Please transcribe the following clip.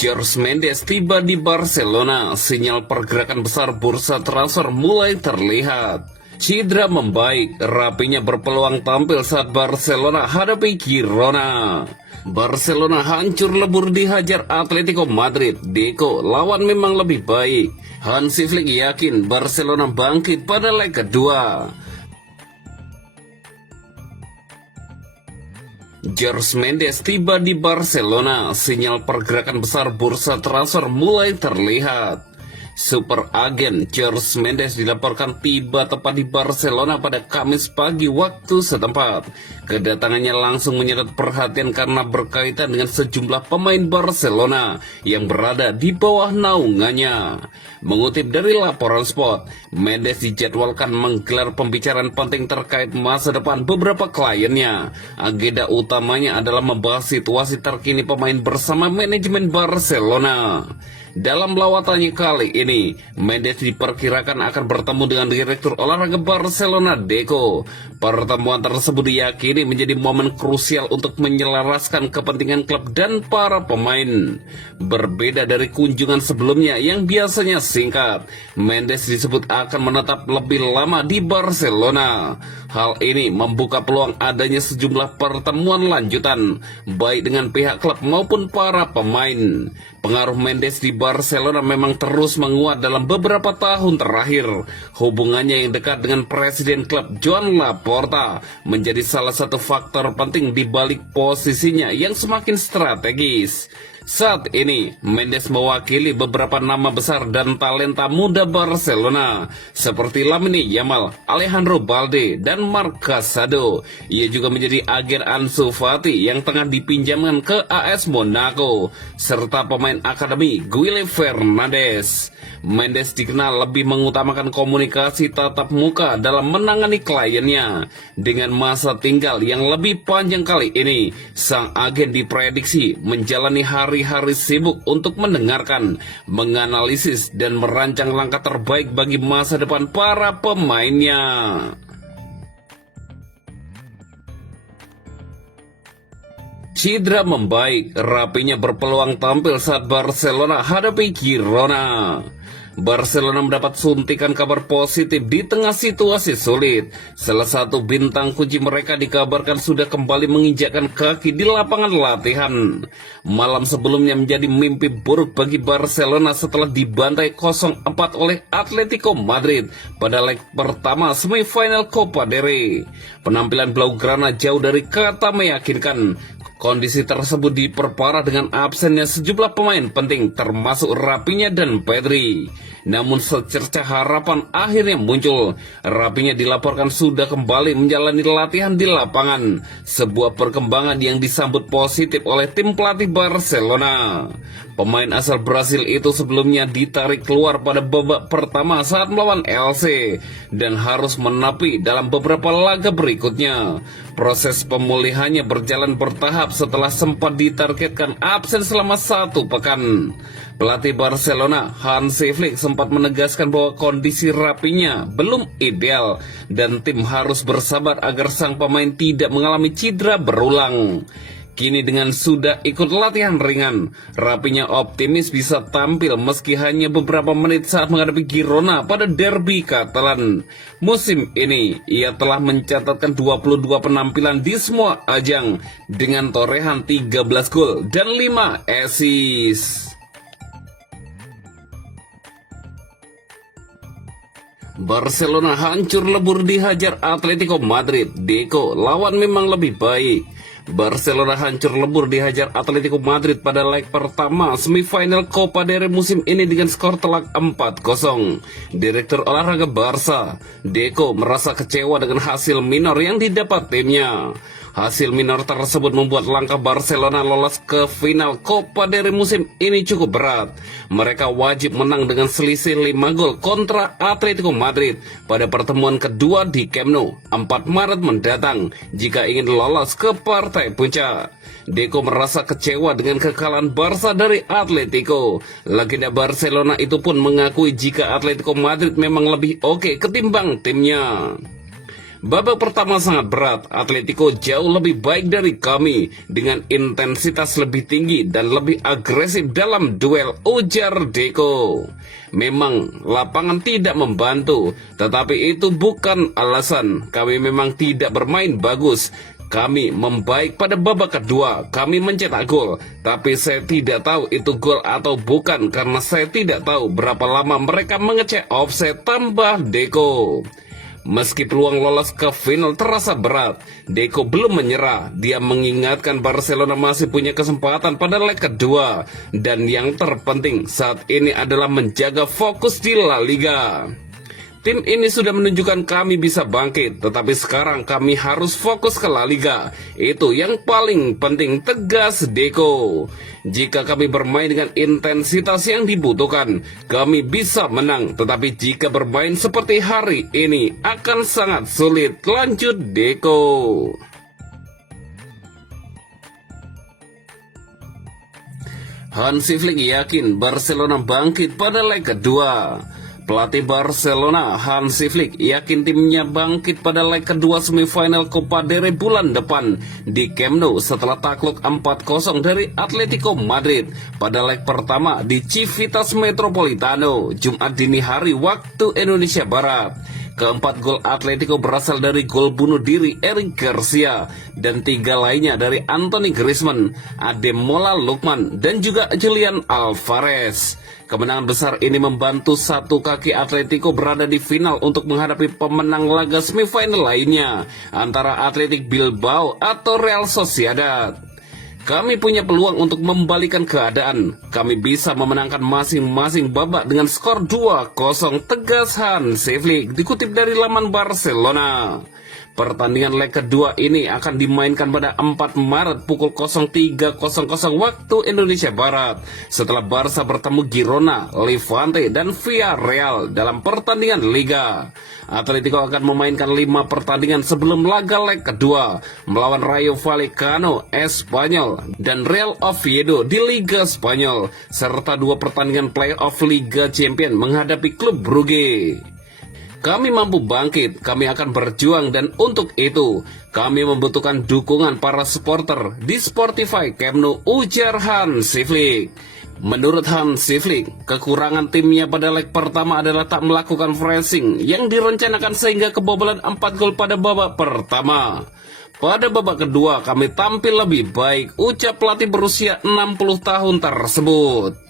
Jorge Mendes tiba di Barcelona, sinyal pergerakan besar bursa transfer mulai terlihat. Cedera membaik, Rapinya berpeluang tampil saat Barcelona hadapi Girona. Barcelona hancur lebur dihajar Atletico Madrid. Deco, lawan memang lebih baik. Hansi Flick yakin Barcelona bangkit pada leg kedua. Jorge Mendes tiba di Barcelona, sinyal pergerakan besar bursa transfer mulai terlihat. Super agen Jorge Mendes dilaporkan tiba tepat di Barcelona pada Kamis pagi waktu setempat. Kedatangannya langsung menyedot perhatian karena berkaitan dengan sejumlah pemain Barcelona yang berada di bawah naungannya. Mengutip dari laporan Sport, Mendes dijadwalkan menggelar pembicaraan penting terkait masa depan beberapa kliennya. Agenda utamanya adalah membahas situasi terkini pemain bersama manajemen Barcelona. Dalam lawatannya kali ini, Mendes diperkirakan akan bertemu dengan Direktur Olahraga Barcelona Deco. Pertemuan tersebut diyakini menjadi momen krusial untuk menyelaraskan kepentingan klub dan para pemain. Berbeda dari kunjungan sebelumnya yang biasanya singkat, Mendes disebut akan menetap lebih lama di Barcelona. Hal ini membuka peluang adanya sejumlah pertemuan lanjutan, baik dengan pihak klub maupun para pemain. Pengaruh Mendes di Barcelona memang terus menguat dalam beberapa tahun terakhir. Hubungannya yang dekat dengan Presiden klub Joan Laporta menjadi salah satu faktor penting di balik posisinya yang semakin strategis. Saat ini, Mendes mewakili beberapa nama besar dan talenta muda Barcelona seperti Lamine Yamal, Alejandro Balde, dan Marc Casado. Ia juga menjadi agen Ansu Fati yang tengah dipinjamkan ke AS Monaco, serta pemain akademi Guille Fernandes. Mendes dikenal lebih mengutamakan komunikasi tatap muka dalam menangani kliennya. Dengan masa tinggal yang lebih panjang kali ini, sang agen diprediksi menjalani hari-hari sibuk untuk mendengarkan, menganalisis, dan merancang langkah terbaik bagi masa depan para pemainnya. Cedera membaik, Rapinya berpeluang tampil saat Barcelona hadapi Girona. Barcelona mendapat suntikan kabar positif di tengah situasi sulit. Salah satu bintang kunci mereka dikabarkan sudah kembali menginjakkan kaki di lapangan latihan. Malam sebelumnya menjadi mimpi buruk bagi Barcelona setelah dibantai 0-4 oleh Atletico Madrid pada leg pertama semifinal Copa del Rey. Penampilan Blaugrana jauh dari kata meyakinkan. Kondisi tersebut diperparah dengan absennya sejumlah pemain penting termasuk Rapinya dan Pedri. Namun secercah harapan akhirnya muncul. Rapinya dilaporkan sudah kembali menjalani latihan di lapangan. Sebuah perkembangan yang disambut positif oleh tim pelatih Barcelona. Pemain asal Brasil itu sebelumnya ditarik keluar pada babak pertama saat melawan LC dan harus menepi dalam beberapa laga berikutnya. Proses pemulihannya berjalan bertahap setelah sempat ditargetkan absen selama 1 pekan. Pelatih Barcelona, Hansi Flick, sempat menegaskan bahwa kondisi Rapinya belum ideal dan tim harus bersabar agar sang pemain tidak mengalami cedera berulang. Kini dengan sudah ikut latihan ringan, Rapinya optimis bisa tampil meski hanya beberapa menit saat menghadapi Girona pada derby Catalan. Musim ini, ia telah mencatatkan 22 penampilan di semua ajang dengan torehan 13 gol dan 5 assist. Barcelona hancur lebur dihajar Atletico Madrid. Deco, lawan memang lebih baik. Barcelona hancur lebur dihajar Atletico Madrid pada leg pertama semifinal Copa del Rey musim ini dengan skor telak 4-0. Direktur olahraga Barca, Deco, merasa kecewa dengan hasil minor yang didapat timnya. Hasil minor tersebut membuat langkah Barcelona lolos ke final Copa del Rey musim ini cukup berat. Mereka wajib menang dengan selisih 5 gol kontra Atletico Madrid pada pertemuan kedua di Camp Nou 4 Maret mendatang jika ingin lolos ke partai puncak. Deco merasa kecewa dengan kekalahan Barca dari Atletico. Legenda Barcelona itu pun mengakui jika Atletico Madrid memang lebih oke ketimbang timnya. Babak pertama sangat berat, Atletico jauh lebih baik dari kami dengan intensitas lebih tinggi dan lebih agresif dalam duel, ujar Deco. Memang lapangan tidak membantu, tetapi itu bukan alasan. Kami memang tidak bermain bagus. Kami membaik pada babak kedua, kami mencetak gol, tapi saya tidak tahu itu gol atau bukan karena saya tidak tahu berapa lama mereka mengecek offside, tambah Deco. Meski peluang lolos ke final terasa berat, Deco belum menyerah. Dia mengingatkan Barcelona masih punya kesempatan pada leg kedua. Dan yang terpenting saat ini adalah menjaga fokus di La Liga. Tim ini sudah menunjukkan kami bisa bangkit, tetapi sekarang kami harus fokus ke La Liga. Itu yang paling penting, tegas Deco. Jika kami bermain dengan intensitas yang dibutuhkan, kami bisa menang. Tetapi jika bermain seperti hari ini, akan sangat sulit, lanjut Deco. Hansi Flick yakin Barcelona bangkit pada leg kedua. Pelatih Barcelona, Hansi Flick, yakin timnya bangkit pada leg kedua semifinal Copa del Rey bulan depan di Camp Nou setelah takluk 4-0 dari Atletico Madrid pada leg pertama di Civitas Metropolitano, Jumat dini hari waktu Indonesia Barat. Keempat gol Atletico berasal dari gol bunuh diri Eric Garcia dan 3 lainnya dari Anthony Griezmann, Ademola Lookman, dan juga Julian Alvarez. Kemenangan besar ini membantu satu kaki Atletico berada di final untuk menghadapi pemenang laga semifinal lainnya antara Athletic Bilbao atau Real Sociedad. Kami punya peluang untuk membalikan keadaan. Kami bisa memenangkan masing-masing babak dengan skor 2-0, tegas Hansi Flick, dikutip dari laman Barcelona. Pertandingan leg kedua ini akan dimainkan pada 4 Maret pukul 03.00 waktu Indonesia Barat setelah Barca bertemu Girona, Levante, dan Villarreal dalam pertandingan Liga. Atletico akan memainkan 5 pertandingan sebelum laga leg kedua melawan Rayo Vallecano, Espanyol, dan Real Oviedo di Liga Spanyol, serta 2 pertandingan playoff Liga Champions menghadapi klub Brugge. Kami mampu bangkit, kami akan berjuang, dan untuk itu kami membutuhkan dukungan para supporter di Spotify Camp Nou, ujar Hansi Flick. Menurut Hansi Flick, kekurangan timnya pada leg pertama adalah tak melakukan pressing yang direncanakan sehingga kebobolan 4 gol pada babak pertama. Pada babak kedua kami tampil lebih baik, ucap pelatih berusia 60 tahun tersebut.